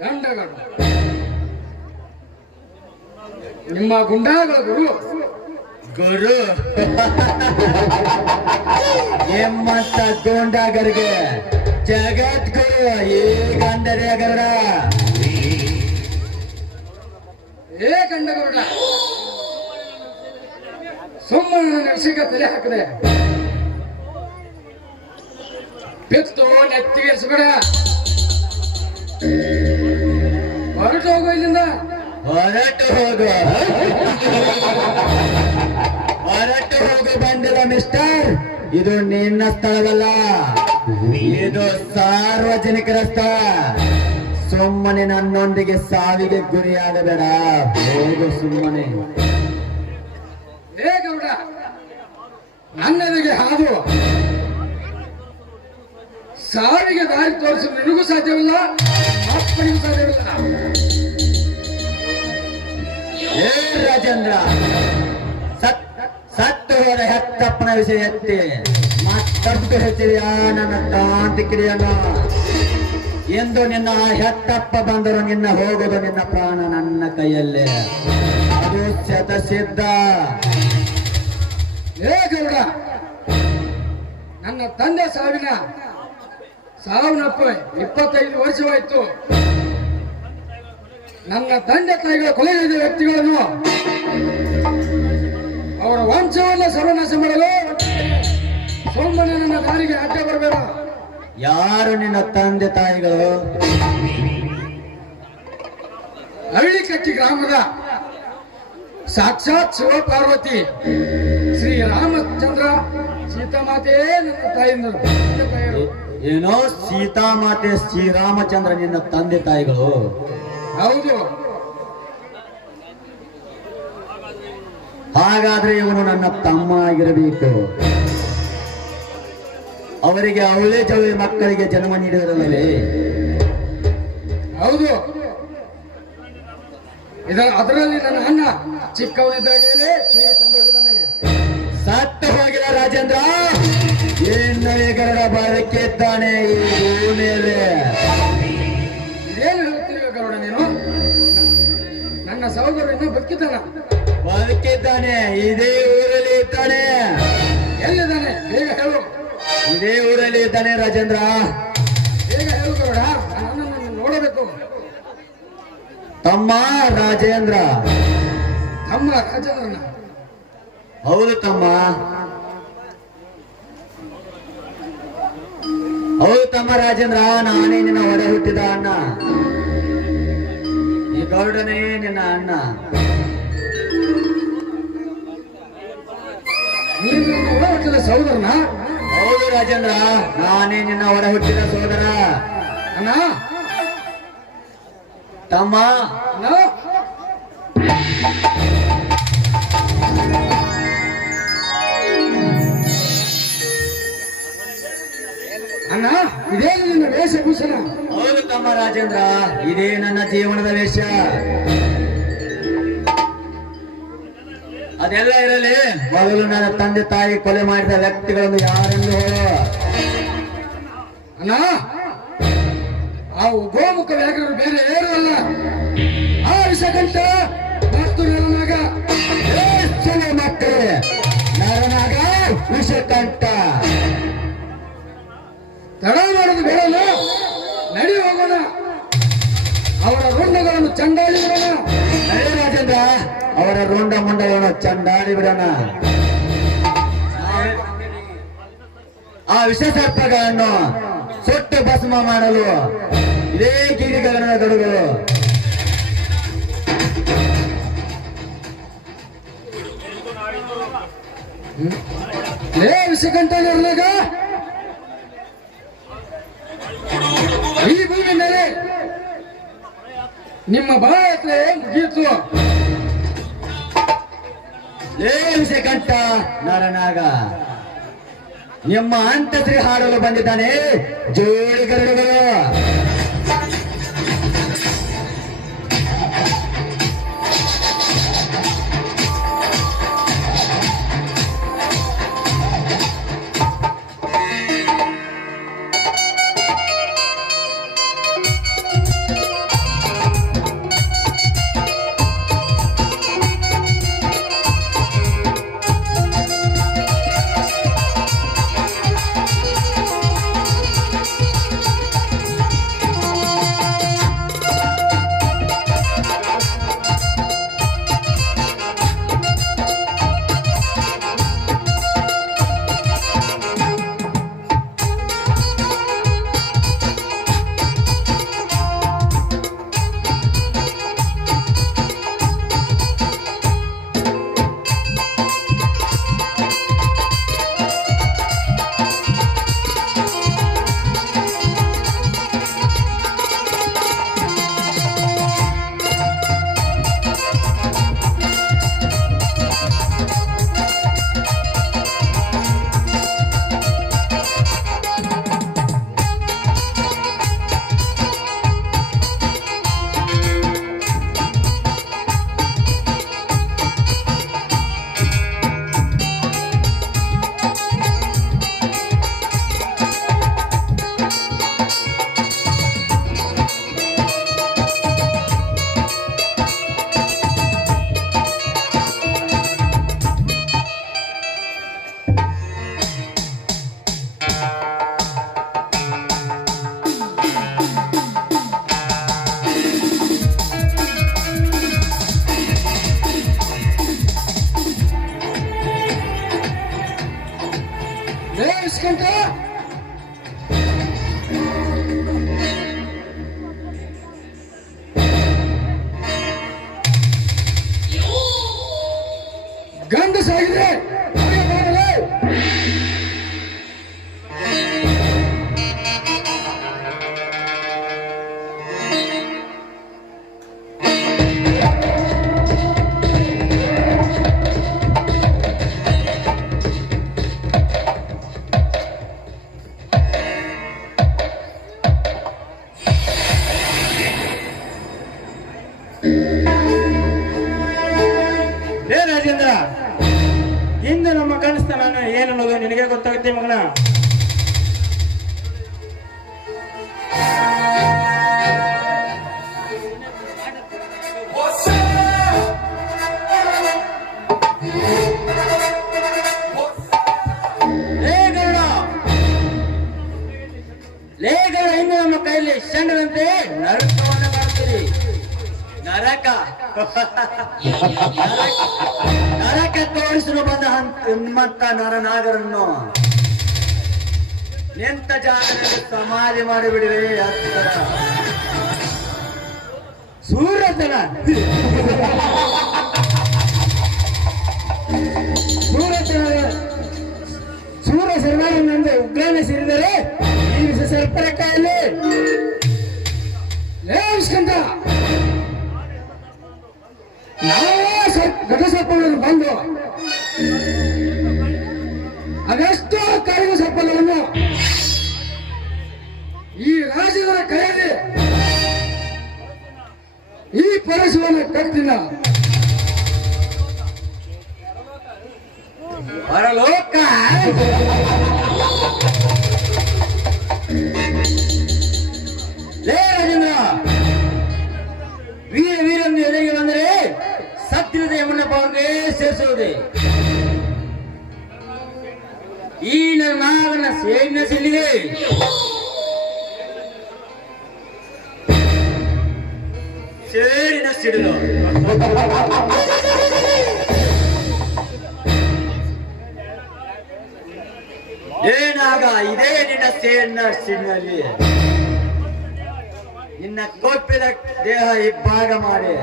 ಗಂಡಗಳು ನಿಮ್ಮ ಗುಂಡಾಗಳ ಗುರು ಗುರು ನಿಮ್ಮಂತ ಗೂಂಡಾಗರಿಗೆ ಜಗದ್ಗುರು ಈ ಗಂಡರೇ ಗರುಡ. ಏ ಗಂಡಗರುಡ, ಸುಮ್ಮನೆ ನರಸಿಗೆ ತಲೆ ಹಾಕದೆ ಬಿತ್ತು ನೆತ್ತಿಗೆರಿಸಬೇಡ. ಹೊರಟು ಹೋಗು ಇಲ್ಲಿಂದ. ಹೊರಟು ಹೋಗು ಹೊರಟು ಹೋಗು ಬಂದಿಲ್ಲ ಮಿಸ್ಟರ್. ಇದು ನಿನ್ನ ಸ್ಥಳವಲ್ಲ, ಇದು ಸಾರ್ವಜನಿಕರ ಸ್ಥಳ. ಸುಮ್ಮನೆ ನನ್ನೊಂದಿಗೆ ಸಾವಿಗೆ ಗುರಿಯಾಗಬೇಡ. ಹೋಗು ಸುಮ್ಮನೆ. ಏ ಗೌಡ, ನನ್ನೆದುರಿಗೆ ಹಾದು ಸಾವಿಗೆ ದಾರಿ ತೋರಿಸಲು ನಿನಗೂ ಸಾಧ್ಯವಿಲ್ಲ, ಅಪ್ಪನಿಗೂ ಸಾಧ್ಯವಿಲ್ಲ. ಏ ರಾಜೇಂದ್ರ, ಸತ್ತು ಹೋದ ಹೆತ್ತಪ್ಪನ ವಿಷಯ ಎತ್ತಿ ಮತ್ತಷ್ಟು ಹೆಚ್ಚಿದೆಯಾ ನನ್ನ ತಾಂತ್ರಿಕಿರಿಯನ್ನು? ಎಂದು ನಿನ್ನ ಹೆತ್ತಪ್ಪ ಬಂದರು ನಿನ್ನ ಹೋಗೋದು ನಿನ್ನ ಪ್ರಾಣ ನನ್ನ ಕೈಯಲ್ಲೇ. ಅದು ಶತಸಿದ್ಧ. ಏ ಗೌಡ, ನನ್ನ ತಂದೆ ಸಾವನ್ನಪ್ಪ 25 ವರ್ಷವಾಯಿತು. ನನ್ನ ತಂದೆ ತಾಯಿಗಳ ಕೊಲೆಯಾದ ವ್ಯಕ್ತಿಗಳನ್ನು ಅವರ ವಂಶವನ್ನು ಸರ್ವನಾಶ ಮಾಡಲು ಸುಮ್ಮನೆ ನನ್ನ ದಾರಿಗೆ ಅಡ್ಡ ಬರಬೇಡ. ಯಾರು ನಿನ್ನ ತಂದೆ ತಾಯಿಗಳು? ಹಳ್ಳಿಕಟ್ಟಿ ಗ್ರಾಮದ ಸಾಕ್ಷಾತ್ ಶಿವ ಪಾರ್ವತಿ ಶ್ರೀ ರಾಮಚಂದ್ರ ಸೀತಾಮಾತೆ ನನ್ನ ತಾಯಿಂದರು. ಏನೋ ಸೀತಾಮಾತೆ ಶ್ರೀರಾಮಚಂದ್ರ ನಿನ್ನ ತಂದೆ ತಾಯಿಗಳು? ಹೌದು. ಹಾಗಾದ್ರೆ ಇವನು ನನ್ನ ತಮ್ಮ ಆಗಿರಬೇಕು. ಅವರಿಗೆ ಅವಳೇ ಜವಳಿ ಮಕ್ಕಳಿಗೆ ಜನ್ಮ ನೀಡಿದರಲ್ಲವೇ? ಹೌದು. ಅದರಲ್ಲಿ ನನ್ನ ಅಣ್ಣ ಚಿಕ್ಕವನಿದ್ದಾಗಲೇ ತೀರಿಕೊಂಡೋಗಿದ್ದಾನೆ. ಸತ್ತು ಹೋಗಿಲ್ಲ ರಾಜೇಂದ್ರ. ಇನ್ನವೇ ಗರುಡ ಬದುಕಿದ್ದಾನೆ ಈ ಭೂಮಿಯಲ್ಲಿ. ಏನು ಹೇಳ್ತೀವಿ ಗರುಡ ನೀನು? ನನ್ನ ಸಹೋದರ ಇನ್ನೂ ಬದುಕಿದ್ದಾನ? ಬದುಕಿದ್ದಾನೆ. ಇದೇ ಊರಲ್ಲಿ ಇದ್ದಾನೆ. ಎಲ್ಲಿದ್ದಾನೆ? ಬೇಗ ಹೇಳು. ಇದೇ ಊರಲ್ಲಿ ಇದ್ದಾನೆ ರಾಜೇಂದ್ರ. ಬೇಗ ಹೇಳು ಗರುಡ, ನನ್ನನ್ನು ನೋಡಬೇಕು. ತಮ್ಮ ರಾಜೇಂದ್ರ. ತಮ್ಮ ರಾಜೇಂದ್ರನ? ಹೌದು ತಮ್ಮ, ಹೌದು ತಮ್ಮ ರಾಜೇಂದ್ರ. ನಾನೇ ನಿನ್ನ ಒಡೆ ಹುಟ್ಟಿದ ಅಣ್ಣ. ಈ ಗರುಡನೇ ನಿನ್ನ ಅಣ್ಣ. ನೀನು ನನ್ನ ಒಳ ಹುಟ್ಟಿದ ಸಹೋದರನ? ಹೌದು ರಾಜೇಂದ್ರ, ನಾನೇ ನಿನ್ನ ಒಡ ಹುಟ್ಟಿದ ಸೋದರ. ಅಣ್ಣ, ತಮ್ಮ, ಅಣ್ಣ, ಅಣ್ಣ, ಇದೇನು ನಿನ್ನ ವೇಷಭೂಷಣ? ಹೌದು ತಮ್ಮ ರಾಜೇಂದ್ರ, ಇದೇ ನನ್ನ ಜೀವನದ ವೇಷ. ಅದೆಲ್ಲ ಇರಲಿ, ಮೊದಲು ನನ್ನ ತಂದೆ ತಾಯಿ ಕೊಲೆ ಮಾಡಿದ ವ್ಯಕ್ತಿಗಳನ್ನು ಯಾರೆಂದು ಹೇಳು. ಅಣ್ಣ, ಆ ಗೋಮುಖ ವ್ಯಾಘ್ರರು ಬೇರೆ ಏನೂ ಅಲ್ಲ, ಆ ವಿಷಕಂಠ ಮತ್ತು ನರನಾಗ. ಚಲೋ ಮಕ್ಕಳೇ, ನರನಾಗ ವಿಷಕಂಠ. ತಡ ಮಾಡೋದು ಬೇಡಲ್ಲ, ನಡಿ ಹೋಗೋಣ. ಅವರ ರುಂಡಗಳನ್ನು ಚಂಡಾಡಿ ಬಿಡೋಣ. ನಡೆ ರಾಜೇಂದ್ರ, ಅವರ ರುಂಡ ಮುಂಡಗಳನ್ನು ಚಂಡಾಡಿ ಬಿಡೋಣ. ಆ ವಿಷ ಸರ್ಪಗಳನ್ನು ಸುಟ್ಟು ಭಸ್ಮ ಮಾಡಲು ಇದೇ ಕಿಡಿಗರಣ ಗಡುಗಳು. ಲೇ ವಿಷಕಂಠ ನಿರ್ಲಗ, ಈ ಭೂಮಿ ಮೇಲೆ ನಿಮ್ಮ ಬಾಯತ್ಲೆ ಮುಗಿಯಿತು. ಲೇ ವಿಷಕಂಠ ನರನಾಗ, ನಿಮ್ಮ ಅಂತಶ್ರೀ ಹಾಡಲು ಬಂದಿದ್ದಾನೆ ಜೋಡಿ ಗರುಡುಗಳು. ಏನನ್ನೋದು ನಿನಗೆ ಗೊತ್ತಾಗುತ್ತೆ ಮಗನ. ಲೇಗೌಡ ಇನ್ನು ನಮ್ಮ ಕೈಯಲ್ಲಿ ಶಂಡದಂತೆ ನರಕವನ್ನು ಮಾಡ್ತೀರಿ. ನರಕ ನರಕ ತೋರಿಸಲು ಬಂದ ನಿಮ್ಮಂತ ನರನಾಗರನ್ನು ನಿಂತ ಜಾಗದಲ್ಲಿ ಸಮಾಧಿ ಮಾಡಿಬಿಡಿವೆ. ಸೂರತನ ಸೂರ ಸರ್ವಾನಂದ ಉಗ್ರಾಣ ಸೇರಿದರೆ ಈ ವಿಷ ಸರ್ಪರ ಕಾಯಿಲೆ ಲೇಸ್ಕಂತ ನಾವೇ ಘಟ ಸರ್ಪಗಳನ್ನು ಬಂದು ಅದೆಷ್ಟೋ ಕಾಳಿನ ಸರ್ಪವನ್ನು ಈ ರಾಜ್ಯದ ಕೈಯಲ್ಲಿ ಈ ಪರಶುವನ್ನು ಕಟ್ಟಿನ ಪರಲೋಕ ಲೇ ರಾಜೇಂದ್ರ, ವೀರನ್ನು ಎದುರಿಗೆ ಬಂದರೆ ಸತ್ತಿರದ ಯಮನಪ್ಪ ಅವರಿಗೆ ಸೇರಿಸುವುದೇ. ಈ ನನ್ನ ನಾಗನ ಸೇಡಿನ ಸಿಡಿದೆ ಸೇಡಿನ ಸಿಡಿಲು. ಏನಾಗ ಇದೇ ನಿನ್ನ ಸೇಡಿನ ಸಿಡಿನಲ್ಲಿ ನಿನ್ನ ಕೊಪ್ಪಿದ ದೇಹ ಇಬ್ಬಾಗ ಮಾಡಿ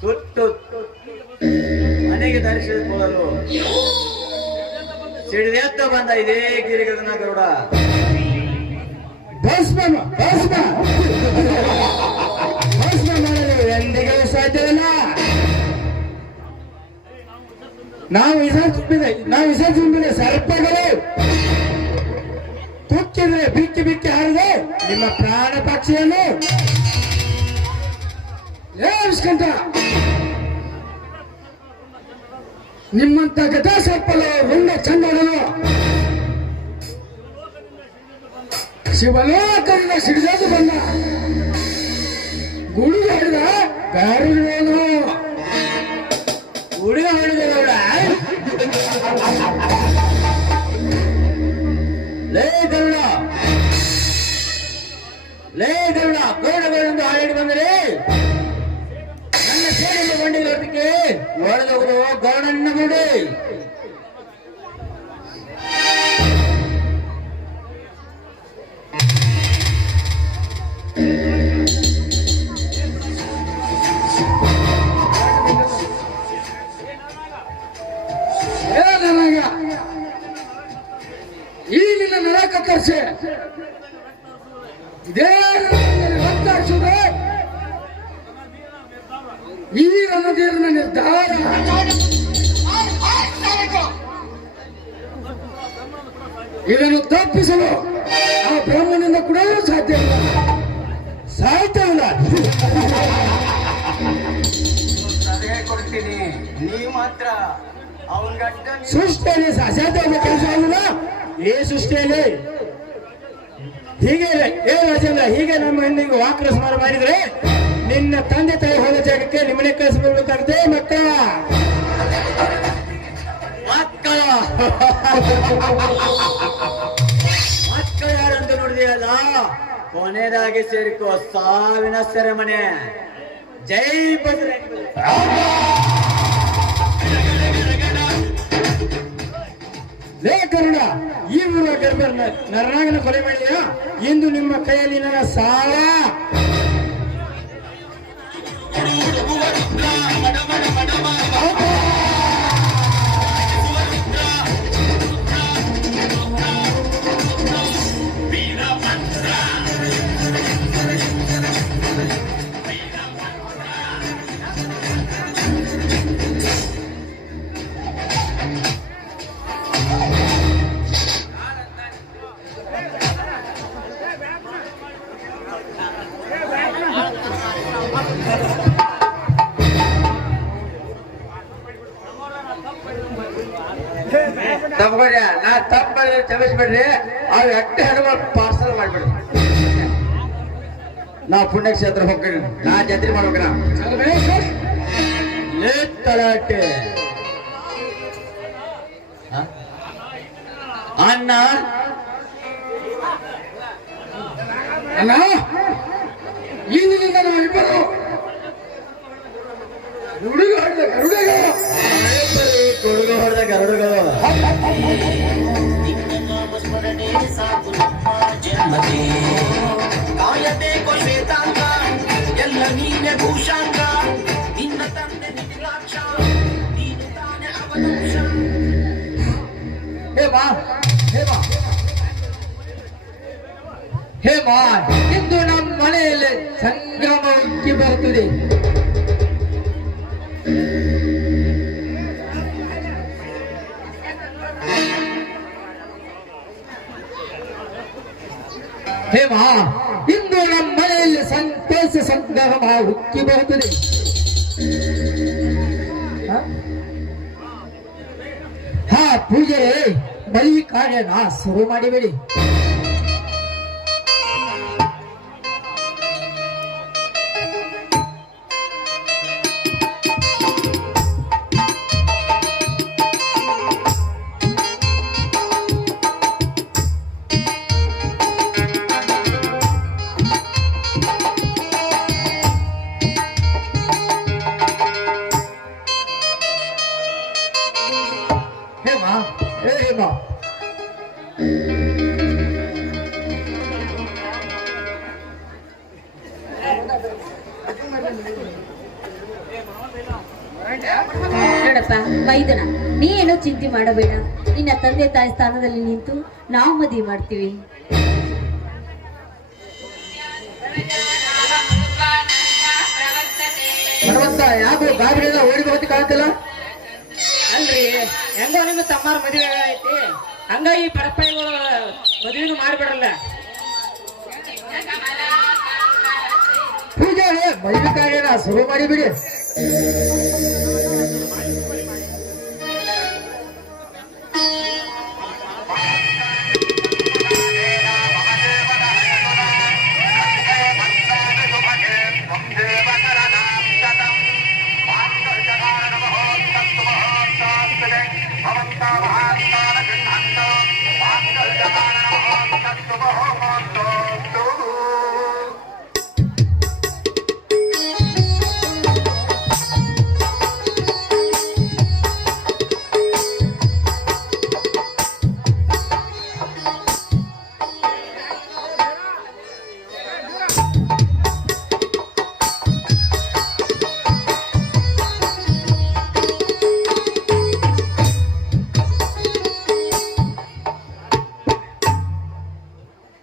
ತುಟ್ಟು ಮನೆಗೆ ಧರಿಸಿಕೊಳ್ಳಲು ಸಿಡಿದೆತ್ತ ಬಂದ ಇದೇ ಗಿರಿಗದನ ಗೌಡ. ಭಸ್ಮ ಮಾಡಲು ಎಂದಿಗೂ ಸಾಧ್ಯವಿಲ್ಲ. ನಾವು ವಿಷ ತುಂಬಿದ ಸರ್ಪಗಳು ತುಕ್ಕಿದ್ರೆ ಬಿಕ್ಕಿ ಬಿಕ್ಕಿ ಹಾರಿದೆ ನಿಮ್ಮ ಪ್ರಾಣ ಪಕ್ಷಿಯನ್ನು ಲೇಸ್ಕಂತ ನಿಮ್ಮಂತ ಘಟ ಸರ್ಪಲು ರುಂಡ ಚಂಡಗಳು ಶಿವಲೋಕದಿಂದ ಸಿಡಿದು ಬಂದ ಗುಳಿಗೆ ಹಿಡಿದ ಗಾರುಗಳು ಹುಡುಗ ಹೊಡೆದವರ ಲೇ ಗರುಡ ಗೌಡಗಳೆಂದು ಹಾಡಿ ಬಂದರೆ ನನ್ನ ಸೇನೆಯಲ್ಲಿ ಬಂಡಿರೋದಕ್ಕೆ ಒಡೆದವರು ಗೌಡನ್ನ ನೋಡಿ. ಈ ನಿನ್ನ ನರ ಕತ್ತರಿಸಿ ಇದೇ ರಕ್ತಾಡಿಸುವುದೇ ಈ ರಣಧೀರನ ನಿರ್ಧಾರ. ಇದನ್ನು ತಪ್ಪಿಸಲು ಆ ಬ್ರಹ್ಮನಿಂದ ಕೂಡ ಸಾಧ್ಯವಿಲ್ಲ. ಕೊಡ್ತೀನಿ, ನೀವು ಮಾತ್ರ ಸೃಷ್ಟಿಯಲ್ಲಿ ಅಸಾಧ್ಯವಾದ ಕೆಲಸ ಅಲ್ಲ ಈ ಸೃಷ್ಟಿಯಲ್ಲಿ. ಹೀಗೆ ಏ ರಾಜೇಂದ್ರ, ಹೀಗೆ ನಮ್ಮ ಹಿಂದಿಗೆ ವಾಕ್ರಸ್ಮಾರ ಮಾಡಿದ್ರೆ ನಿನ್ನ ತಂದೆ ತಾಯಿ ಹೋದ ಜಾಗಕ್ಕೆ ನಿಮ್ಮನೆ ಕಳಿಸಬೇಕಾಗುತ್ತೆ. ಮಕ್ಕಳ ಯಾರಂತ ನೋಡಿದೆಯಲ್ಲ, ಕೊನೆಯದಾಗಿ ಸೇರಿಕೋ ಸಾವಿನ ಸೆರೆಮನೆ. ಜೈ ಬಜರಂಗ. ಲೇ ಕರುಣ, ಈ ಊರ ಗರ್ಭ ನರನಾಗನ ಕೊಲೆ ಮಾಡಿದೆಯಾ? ಇಂದು ನಿಮ್ಮ ಕೈಯಲ್ಲಿ ನನ್ನ ಸಾಲ. ತಮ್ಗೋರಿ ನಾ ತಪ್ಪ ಕ್ಷಮಿಸ್ಬಿಡ್ರಿ ಅವ್ ಎಟ್ಟು ಹೆಣ್ಮಕ್ಳು ಪಾರ್ಸಲ್ ಮಾಡ್ಬಿಡ್ರಿ ನಾ ಪುಣ್ಯಕ್ಷೇತ್ರ ಹೋಗ್ತೀನಿ ನಾ ಜಾತ್ರೆ ಮಾಡ್ಬೇಕ್ರ ತಲಾಟೆ ಅಣ್ಣ ಅಣ್ಣ ಇಂದಿನಿಂದ ನಾವಿಬ್ಬರು ಕೊಡುಗು ಹೊಡೆದ ಗರುಡುಗಳು ಕಾಯಬೇಕು ಶ್ವೇತಾಂಗ ಎಲ್ಲ ನೀನೆ ಭೂಷಾಂಗ ನಿನ್ನ ತಂದೆ ನಿಖಿಲಾಕ್ಷ ನೀನು ತಾನೆ ಅವಲಂಶ ಹೇಮಾ ಹೇಮಾ ಹೇಮಾ ಇಂದು ನಮ್ಮ ಮನೆಯಲ್ಲಿ ಸಂಗ್ರಾಮ ಉಕ್ಕಿ ಬರುತ್ತದೆ ಹೇಮಾ ಇಂದು ನಮ್ಮ ಮನೆಯಲ್ಲಿ ಸಂತೋಷ ಸಂಗ್ರಾಮ ಉಕ್ಕಿ ಬರುತ್ತದೆ ಹಾ ಪೂಜೆ ಬರೀ ಕಾರ್ಯನ ಶುರು ಮಾಡಿಬಿಡಿ ಹೇಮಾ ಏ ಹೇಮಾ ನೋಡಪ್ಪ ಮೈದನ ನೀ ಏನೋ ಚಿಂತೆ ಮಾಡಬೇಡ ನಿನ್ನ ತಂದೆ ತಾಯಿ ಸ್ಥಾನದಲ್ಲಿ ನಿಂತು ನಾವು ಮದುವೆ ಮಾಡ್ತೀವಿ ಹನುಮಂತ ಯಾಕೋ ಗಾಬರಿಯಿಂದ ಓಡಿ ಹೋಗಿ ಕಾಣ್ತಿಲ್ಲ ಅಲ್ರಿ ಹೆಂಗೋ ನಿಮ್ಮ ತಮ್ಮಾರ ಮದುವೆ ಐತಿ ಹಂಗಾಗಿ ಪರಸ್ಪರಗಳು ಮದುವೆನೂ ಮಾಡಿಬಿಡಲ್ಲ ಪೂಜೆ ಮದುವೆ ಕಾರ್ಯನ ಶುರು ಮಾಡಿಬಿಡಿ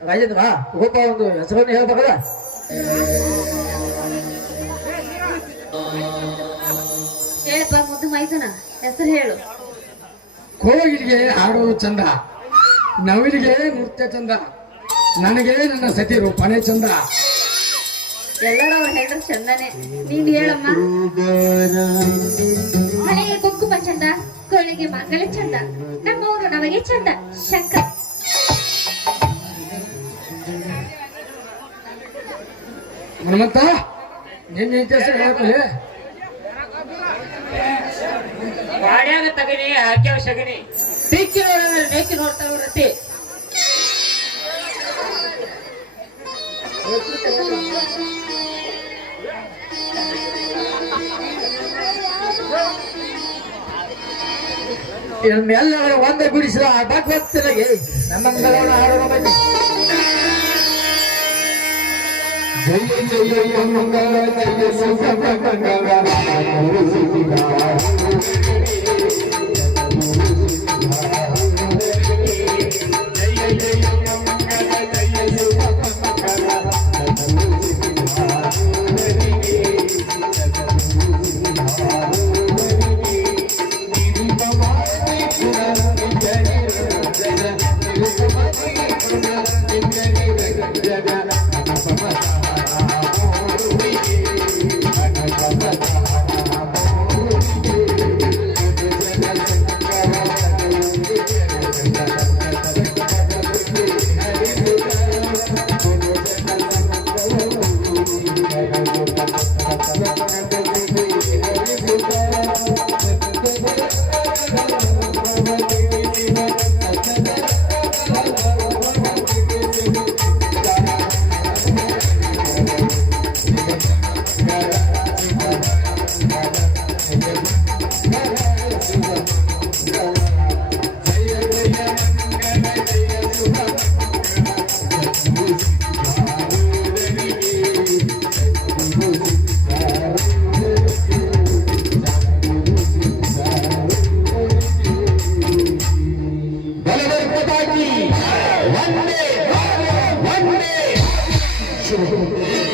ರಾಜೇಂದ್ರ ಒಬ್ಬ ಒಂದು ಹೆಸರನ್ನು ಹೇಳ್ಬೇಕಲ್ಲ ಹೇಳಪ್ಪ ಮುದ್ದು ಮೈದನ ಹೆಸರು ಹೇಳು ಕೋಗಿಲಿಗೆ ಹಾಡೋದು ಚಂದ ನವಿಲಿಗೆ ನೃತ್ಯ ಚಂದ ನನಗೆ ನನ್ನ ಸತಿ ರೂಪನೇ ಚಂದ ಎಲ್ಲರೂ ಅವ್ರ ಹೆಸರು ಚಂದನೆ ನೀನ್ ಹೇಳಮ್ಮ ಹಳೆಯ ಕುಂಕುಮ ಚಂದ ಕೋಳಿಗೆ ಮಂಗಲ ಚಂದ ನಮ್ಮವರು ನಮಗೆ ಚಂದ ಶಂಕರ್ ಹನುಮಂತ ನಿನ್ನ ಹೆಸರು ಹೇಳ್ಕೊಳ್ಳಿ ವಾಡ್ಯಾಗ ತಗನಿ ಹಾಕ್ಯಾವ ಸಗಣಿ ಸಿಕ್ಕಿ ನೋಡಿದ್ರೆ ನೆಕ್ಕಿ ನೋಡ್ತಾ ಬರತ್ತೆ ಎಲ್ಲರೂ ಒಂದೇ ಬಿಡಿಸಿದ ಭಗವತ್ತನಿಗೆ ನಮ್ಮಂಗಳವರ ಹಾಡುವ ಬನ್ನಿ ಜಯ ಜಯ ಮಂಗಳ ಜಯ ಸುಖ ಮಂಗಳ ಶಿವ